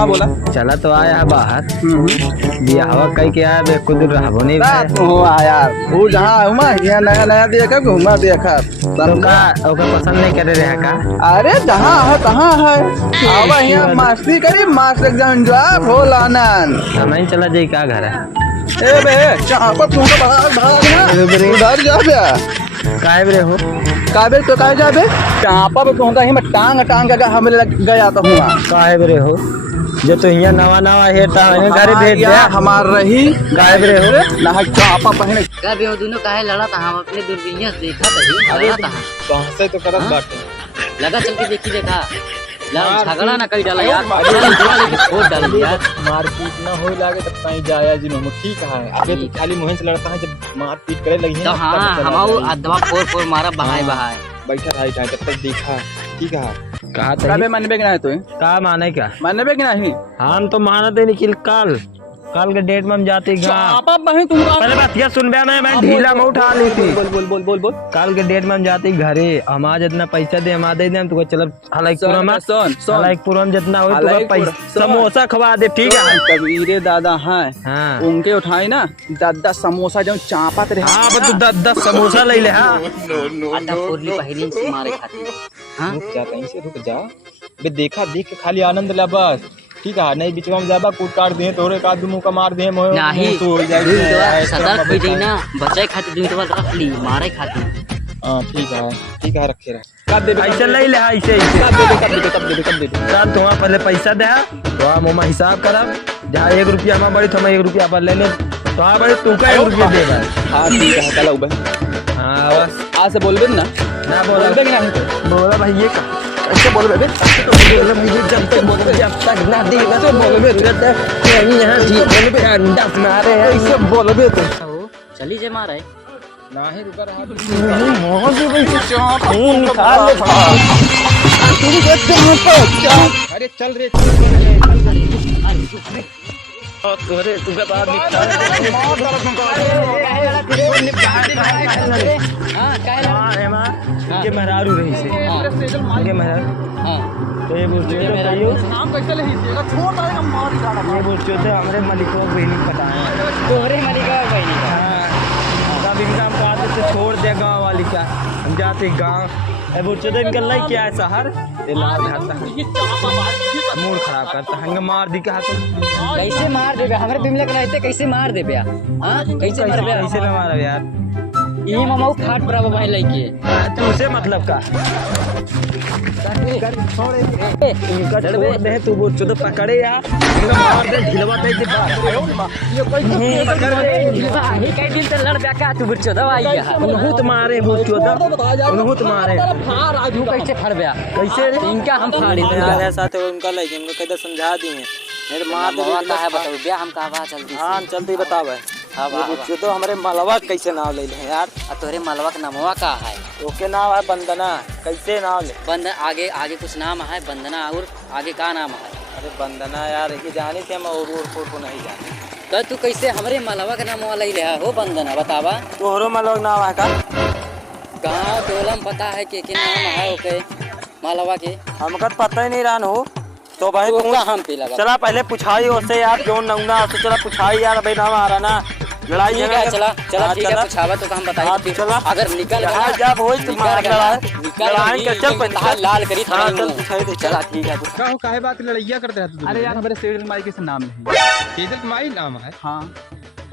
हाँ बोला। चला तो आया बाहर दिया हवा कहीं के आया कुछ रहबो नहीं रात हो यार वो जहाँ घूमा यहाँ नया नया देखा घूमा देखा ओका पसंद नहीं करे रहे का। अरे जहाँ है तहाँ है आवा यहाँ मस्ती करी मस्त एकदम एंजॉय फुल आनंद। हमें चला जाए का घर है ए बे चाह पर तू तो उधर जा बे काहे बरे हो काबे तो काहे जा बे चाह पर तू ही में टांग टांग के हम लग गया तो हुआ काहे बरे हो जो तो यहाँ नवा नवा है घर भेज दे हमार रही गायब रे हो ना चापा पहने का बे दोनों काहे लड़ा था हम अपने दूरबीन से देखा था लड़ा था कहां से तो करत बाटे लगा चल के देखी देखा झगड़ा ना कई डाला यार छोड़ डाल यार मारपीट ना हो लागे तब कहीं जाया जिन्होंने ठीक है आगे तो खाली मुंह से लड़ता है जब मारपीट करे लगी तो हाँ हम अदवा फोर फोर मारा बहाए बहाए बैठा था जब तक देखा ठीक है कहा कबे मनबे के नहीं तो का माने क्या मनबे के नहीं हम तो मानते निकल कल के डेट में हम जाते चापा बहन तुम पहले बात यह सुन बे मैं ढीला में उठा ली थी बोल बोल बोल बोल बोल कल के डेट में हम जाते घरे हम आज इतना पैसा दे हम दे हम तुझको चल हलाइकपुर में हलाइकपुर में जितना हो तुझको पैसा समोसा खवा दे ठीक है। कबीरे दादा हैं हाँ उनके उठाई ना 10 समोसा जो चापत रहे हाँ बस तू 10 समोसा ले ले हाँ आटा फोरली पहले से मारे खाती हां रुक जा कहीं से रुक जा बे देखा देख के खाली आनंद ला बस ठीक है नहीं बीच में ज्यादा कूट काट दिए तोरे का मुंह का मार दिए मोह नहीं तो हो जाए सदर कोई दी ना बचाई खाती दिन तो रख ली मारे खाती हां ठीक है रखे रहा कब दे ऐसे ले ले ऐसे कब दे चल तुम्हारा पहले पैसा दे तो हम हिसाब करब जहाँ 1 रुपया हमारा बड़ी तो 1 रुपया पर ले ले तो बड़ी तू का 1 रुपया दे हां ठीक है चलो भाई हाँ बस आज से बोलबे ना बोलबे नहीं बोला भाई ये का ऐसे बोलबे ऐसे तो बोला भाई जब तक ना देगा तो बोलबे कहीं यहाँ जी बोलबे अंडा मारे हैं ऐसे बोलबे तो चली जे मारे नहीं रुका रहा अरे चल रे तोरे तुझे बात के महरारू रही से के महरारू तो ये बोलते नाम कैसे ले देगा छोड़ डालेगा मार डाला ये बोलते हमरे मलिकों बहनी पता है तोहरे मलिका बहनी तब इनका हम कहा से छोड़ दे गाँव वाली का हम जाते गाँव बोलते इनका लाई क्या है शहर ये लाल घाता मूड खराब करता है मार दी कहा कैसे मार देबे हमरे बिमले के रहते कैसे मार देबे हां कैसे मार देबे कैसे ना मारा यार ई मामा फाट पड़ा भाई लइके तुझसे मतलब का इनका छोड़ दे तू वो चुद पकड़े यार इनका मार दे ढिलवा दे ये कोई पकड़ ही कई दिन से लड़ बैका तू बुच्चो दवाई या उन्होंने मारे वो चुद उन्होंने मारे फाड़ आजू कैसे फड़बे कैसे इनका हम फाड़ी मेरे साथ उनका लगे उनको कैसे समझा दिए मेरे मार दे का है बताओ बे हम कहवा चलती हां चलती बतावे वो तो हमारे मलवा कैसे नाम ले ले यार तोरे मलवा का नामवा का है ओके नाम है बंदना कैसे नाम ले बंदन आगे आगे कुछ नाम है बंदना और आगे का नाम है अरे बंदना यार ये जाने थे हम और को नहीं जाने तो तू कैसे हमरे मलवा का नाम वाला ही ले हो बंदना बतावा तोहरो मलवा नाम है का गाँव टोला में पता है के नाम है ओके मलवा के हमका पता ही नहीं रान हो तो भाई तो हम पे लगा चला पहले पूछाई उससे यार जो नौना तो चला पूछाई यार भाई नाम आ रहा ना लड़ाई ठीक है चला ठीक है पूछावा तो हम बताइए चला अगर निकल गया जब होई तो मार लड़ाई के चल पहले लाल करी चला ठीक है काहे बात लड़ैया करते रहते अरे यार हमारे सेजल माई के नाम नहीं सेजल माई नाम है हाँ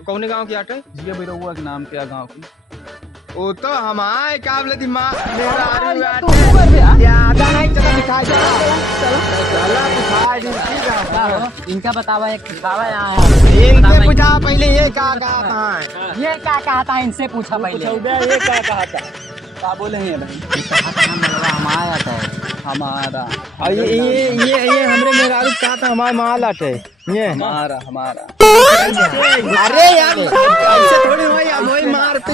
कौन गांव की आटे जिया बिरौआ के नाम क्या गांव की ओ तो हमारे काबले दिमाग मेरा ज्यादा नहीं चला दिखाई चला दिखाई दी इनका बतावा एक बतावा यहाँ इनसे पूछा पहले ये क्या कहा था ये क्या कहा था इनसे पूछा पहले ये क्या कहा था क्या बोले हैं भाई हमारा था हमारा ये हमरे मेरारू कहा था हमारा माल आटे ये हमारा अरे यार ऐसे थोड़ी भाई अब वही मार तू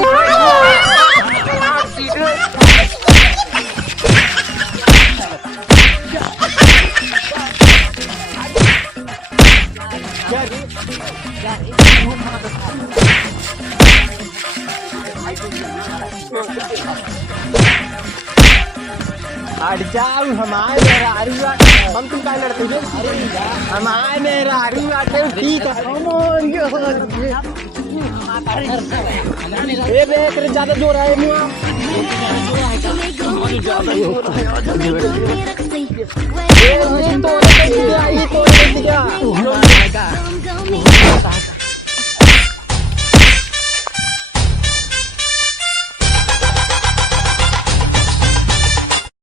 हट जाओ हमारे मेरा अरुआ हम तुम का लड़ते हो हमारे मेरा अरुआ ठीक है ए देख रे ज्यादा जोर है मुआ ये तो आई तो दिया